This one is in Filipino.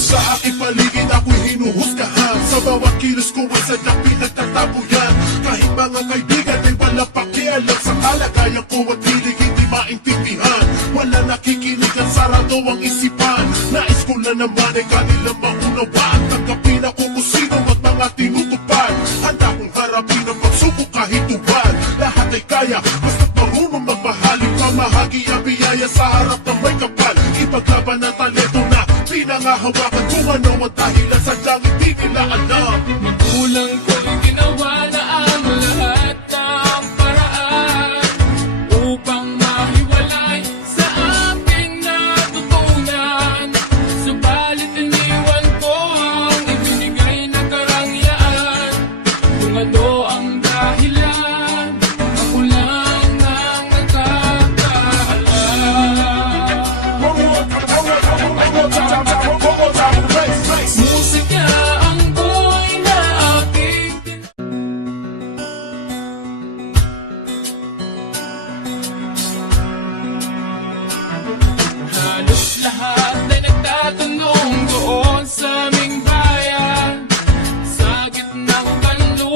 Sa aking paligid ako'y hinuhusgahan, sa bawat kilos ko ay sadyang pinagtatabuyan. Kahit mga kaibigan ay walang pakialam sa kalagayan ko at hilig hindi maintindihan. Wala nakikinig at sarado ang isipan. Nais ko na naman ay kanilang maunawaan. Tanggapin ako kung sino at mga tinutupad. Handa kong harapin ang pagsubok kahit tuwad. Lahat ay kaya, basta't marunong magmahalin. Pamahagi ang biyaya sa harap ng may kapal. Ipaglaban ang talento na pinangahawakan. Kung ano ang dahilan sadyang hindi nila alam.